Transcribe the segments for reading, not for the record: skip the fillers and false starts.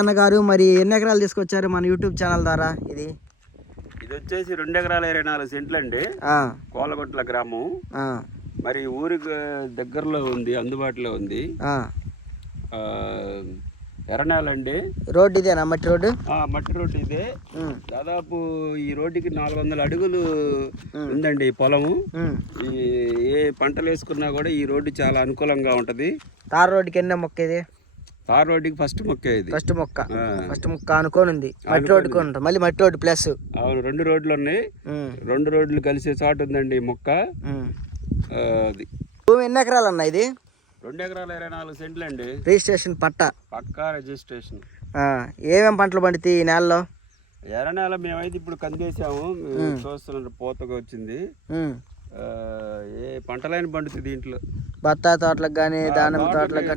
అన్నగారు మరి ఎన్ని ఎకరాలు తీసుకొచ్చారు మన యూట్యూబ్ ఛానల్ ద్వారా? ఇది వచ్చేసి 2 ఎకరాల 24 సెంట్లు అండి, కోలగొట్ల గ్రామం. మరి ఊరికి దగ్గరలో ఉంది, అందుబాటులో ఉంది. ఎర్రనేల అండి. రోడ్డు ఇదేనా? మట్టి రోడ్డు? మట్టి రోడ్డు ఇదే. దాదాపు ఈ రోడ్డుకి 400 అడుగులు ఉందండి ఈ పొలము. ఏ పంటలు వేసుకున్నా కూడా ఈ రోడ్డు చాలా అనుకూలంగా ఉంటది. తార్ రోడ్డుకి ఎన్నో మొక్క ఇది? తార్ రోడ్డుకి ఫస్ట్ మొక్క ఇది. ఫస్ట్ మొక్క అనుకోని ఉంది. మట్టి రోడ్డుకు ఉంటుంది, మళ్ళీ మట్టి రోడ్డు ప్లస్. అవును, 2 రోడ్లు ఉన్నాయి. 2 రోడ్లు కలిసే చోటు ఉందండి ఈ మొక్క. అది భూమి ఎన్ని ఎకరాలు అన్న ఇది? 2 ఎకరాల 24 సెంట్లు అండి. రిజిస్ట్రేషన్ పక్కా రిజిస్ట్రేషన్. ఏమేమి పంటలు పండుతాయి ఈ నెలలో? ఎర్ర నేల మేమైతే ఇప్పుడు కందేసాము, చూస్తున్నారు పూతగా వచ్చింది. ఏ పంటలైన పండుతుంది దీంట్లో. బత్తాయి తోటలకు కానీ దానిమ్మ తోటలకు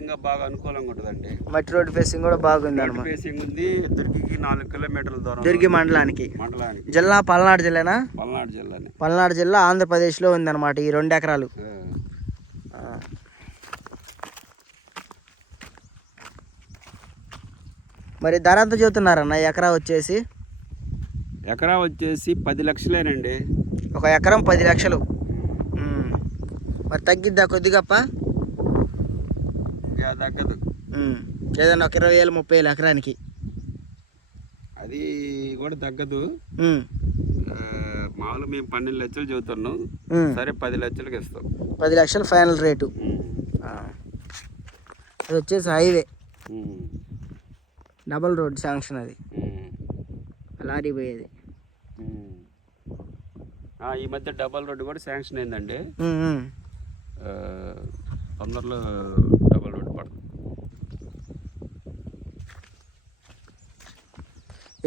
ఇంకా బాగా అనుకూలంగా ఉంటుందండి. మట్టి రోడ్డు ఫేసింగ్ కూడా బాగుంది అన్నమాట. ఫేసింగ్ ఉంది. దుర్గికి 4 కిలోమీటర్ల దూరం. దుర్గి మండలానికి. జిల్లా పల్నాడు జిల్లానా? పల్నాడు జిల్లా ఆంధ్రప్రదేశ్లో ఉంది అనమాట ఈ 2 ఎకరాలు. మరి ధర ఎంత చెబుతున్నారన్న ఎకరా వచ్చేసి? ఎకరా వచ్చేసి 10 లక్షలేనండి. ఒక ఎకరం 10 లక్షలు. మరి తగ్గిద్దా కొద్దిగప్ప? తగ్గదు. ఏదైనా ఒక 20,000 30,000 ఎకరానికి? అది కూడా తగ్గదు. మామూలు మేము 12 లక్షలు చెబుతున్నాం. సరే 10 లక్షలకి ఇస్తాం. 10 లక్షలు ఫైనల్ రేటు. అది వచ్చేసి హైవే, డబల్ రోడ్ శాంక్షన్. అది లారీ పోయేది. ఈ మధ్య డబల్ రోడ్డు కూడా శాంక్షన్ అయిందండి. తొందరలో డబల్ రోడ్డు పడుతుంది.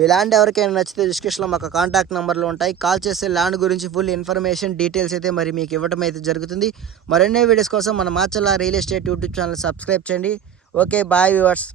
ఈ ల్యాండ్ ఎవరికైనా నచ్చితే డిస్క్రిప్షన్లో మాకు కాంటాక్ట్ నెంబర్లు ఉంటాయి. కాల్ చేసే ల్యాండ్ గురించి ఫుల్ ఇన్ఫర్మేషన్ డీటెయిల్స్ అయితే మరి మీకు ఇవ్వడం అయితే జరుగుతుంది. మరెన్నో వీడియోస్ కోసం మన Macherla real estate YouTube channel subscribe చేయండి. Okay, bye viewers.